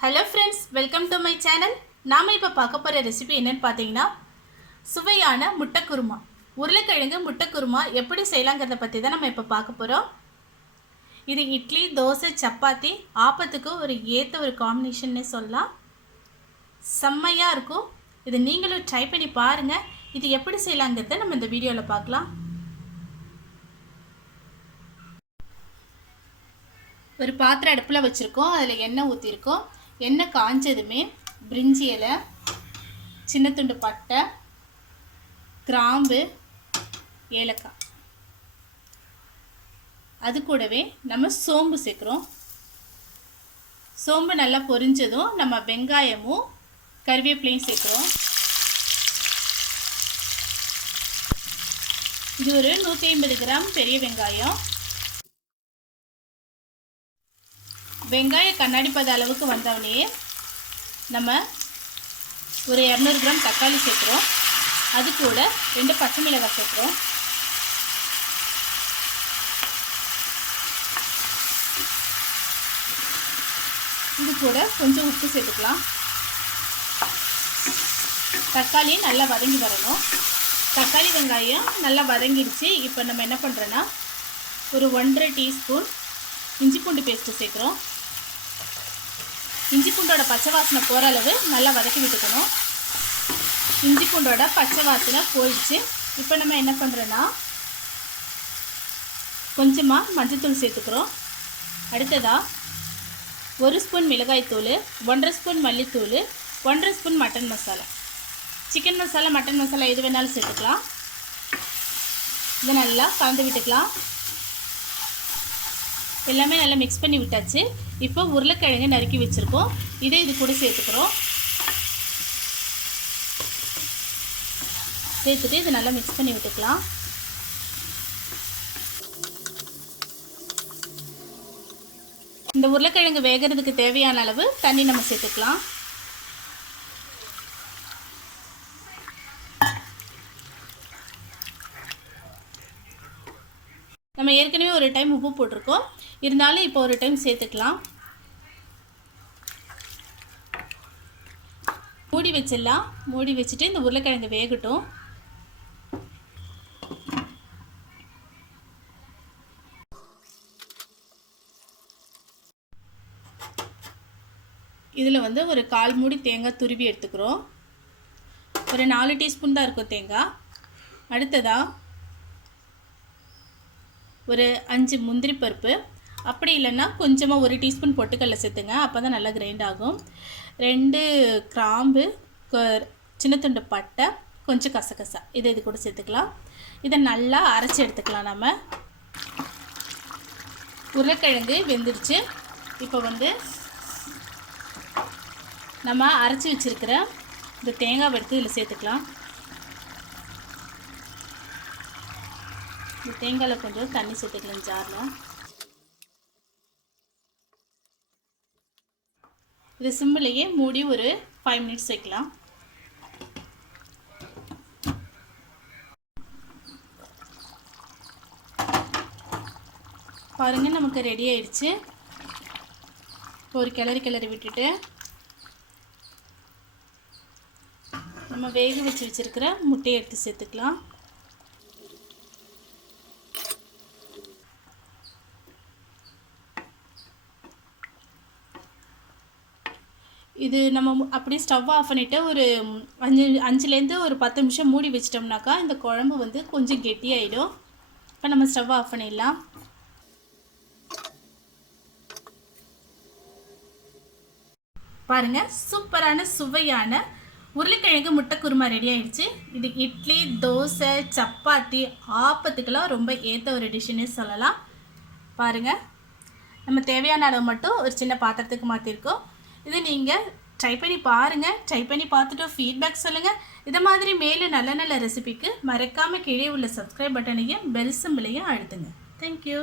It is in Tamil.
Hello friends welcome to my channel நாம் இப்போ பார்க்க போகிற ரெசிபி என்னன்னு பார்த்தீங்கன்னா சுவையான முட்டை குருமா உருளைக்கிழங்கு முட்டை குருமா எப்படி செய்யலாங்கிறத பற்றி தான் நம்ம இப்போ பார்க்க போகிறோம் இது இட்லி தோசை சப்பாத்தி ஆப்பத்துக்கு ஒரு ஏற்ற ஒரு காம்பினேஷன்னே சொல்லலாம். செம்மையாக இருக்கும். இதை நீங்களும் ட்ரை பண்ணி பாருங்கள் இது எப்படி செய்யலாங்கிறத நம்ம இந்த வீடியோவில் பார்க்கலாம். ஒரு பாத்திரம் அடுப்பில் வச்சுருக்கோம். அதில் எண்ணெய் ஊற்றிருக்கோம் எண்ணெய் காஞ்சதுமே பிரிஞ்சி இலை சின்ன துண்டு பட்டை கிராம்பு ஏலக்காய். அது கூடவே நம்ம சோம்பு சேர்க்குறோம். சோம்பு நல்லா பொரிஞ்சதும் நம்ம வெங்காயமும் கருவேப்பிலையும் சேர்க்குறோம். இது ஒரு நூற்றி ஐம்பது கிராம் பெரிய வெங்காயம். வெங்காயம் கண்ணாடி அளவுக்கு வந்தவொடனே நம்ம ஒரு இரநூறு கிராம் தக்காளி சேர்க்குறோம். அது கூட ரெண்டு பச்சை மிளகாய் சேர்க்குறோம். இது கூட கொஞ்சம் உப்பு சேர்த்துக்கலாம். தக்காளி நல்லா வதங்கி வரணும். தக்காளி வெங்காயம் நல்லா வதங்கிடுச்சு. இப்போ நம்ம என்ன பண்ணுறோன்னா ஒரு ஒன்றரை டீஸ்பூன் இஞ்சி பூண்டு பேஸ்ட்டு சேர்க்குறோம். இஞ்சி பூண்டோட பச்சை வாசனை போகிற அளவு நல்லா வதக்கி விட்டுக்கணும். இஞ்சி பூண்டோட பச்சை வாசனை போயிடுச்சு. இப்போ நம்ம என்ன பண்ணுறோன்னா கொஞ்சமாக மஞ்சத்தூள் சேர்த்துக்கிறோம். அடுத்ததாக ஒரு ஸ்பூன் மிளகாய்த்தூள் ஒன்றரை ஸ்பூன் மல்லித்தூள் ஒன்றரை spoon mutton masala. Chicken masala mutton masala எது வேணாலும் சேர்த்துக்கலாம். இதை நல்லா கலந்து விட்டுக்கலாம். எல்லாமே நல்லா மிக்ஸ் பண்ணி விட்டாச்சு. இப்போ உருளைக்கிழங்கு நறுக்கி வச்சுருக்கோம். இதை இது கூட சேர்த்துக்கிறோம். சேர்த்துட்டு இதை நல்லா மிக்ஸ் பண்ணி விட்டுக்கலாம். இந்த உருளைக்கிழங்கு வேகிறதுக்கு தேவையான அளவு தண்ணி நம்ம சேர்த்துக்கலாம். நம்ம ஏற்கனவே ஒரு டைம் உப்பு போட்டிருக்கோம். இருந்தாலும் இப்போ ஒரு டைம் சேர்த்துக்கலாம். மூடி வச்சிடலாம். மூடி வச்சுட்டு இந்த உருளைக்கிழங்கு வேகட்டும். இதில் வந்து ஒரு கால் மூடி தேங்காய் துருவி எடுத்துக்கிறோம். ஒரு நாலு டீஸ்பூன் தான் இருக்கும் தேங்காய். அடுத்ததாக ஒரு அஞ்சு முந்திரி பருப்பு. அப்படி இல்லைன்னா கொஞ்சமாக ஒரு டீஸ்பூன் பொட்டுக்கடலை சேர்த்துங்க. அப்போ தான் நல்லா கிரைண்ட் ஆகும். ரெண்டு கிராம்பு சின்ன துண்டு பட்டை கொஞ்சம் கசகசா. இதை இது கூட சேர்த்துக்கலாம். இதை நல்லா அரைச்சி எடுத்துக்கலாம் நம்ம உருளைக்கிழங்கு வெந்துடுச்சு. இப்போ வந்து நம்ம அரைச்சி வச்சுருக்கிற இந்த தேங்காய் எடுத்து இதில் சேர்த்துக்கலாம். இந்த தேங்காயில் கொஞ்சம் தண்ணி சேர்த்துக்கலாம் ஜாரில். இது சிம்மிலேயே மூடி ஒரு ஃபைவ் மினிட்ஸ் வைக்கலாம். பாருங்கள் நமக்கு ரெடி ஆயிடுச்சு. ஒரு கிளறி கிளறி விட்டுட்டு நம்ம வேக வச்சு வச்சுருக்கிற முட்டையை எடுத்து சேர்த்துக்கலாம். இது நம்ம அப்படியே ஸ்டவ் ஆஃப் பண்ணிவிட்டு ஒரு அஞ்சு அஞ்சுலேருந்து ஒரு பத்து நிமிஷம் மூடி வச்சிட்டோம்னாக்கா இந்த குழம்பு வந்து கொஞ்சம் கெட்டியாயிடும். இப்போ நம்ம ஸ்டவ் ஆஃப் பண்ணிடலாம். பாருங்கள் சூப்பரான சுவையான உருளைக்கிழங்கு முட்டை குருமா ரெடி ஆயிடுச்சு. இது இட்லி தோசை சப்பாத்தி ஆப்பத்துக்கெல்லாம் ரொம்ப ஏற்ற ஒரு டிஷ்ஷுன்னே சொல்லலாம். பாருங்கள் நம்ம தேவையான அளவு மட்டும் ஒரு சின்ன பாத்திரத்துக்கு மாற்றிருக்கோம் இது நீங்கள் ட்ரை பண்ணி பாருங்கள் ட்ரை பண்ணி பார்த்துட்டு ஃபீட்பேக் சொல்லுங்கள் இதை மாதிரி மேலே நல்ல நல்ல ரெசிபிக்கு மறக்காமல் கீழே உள்ள சப்ஸ்கிரைப் பட்டனையும் பெல் சிம்பிளையும் அழுத்துங்க. தேங்க்யூ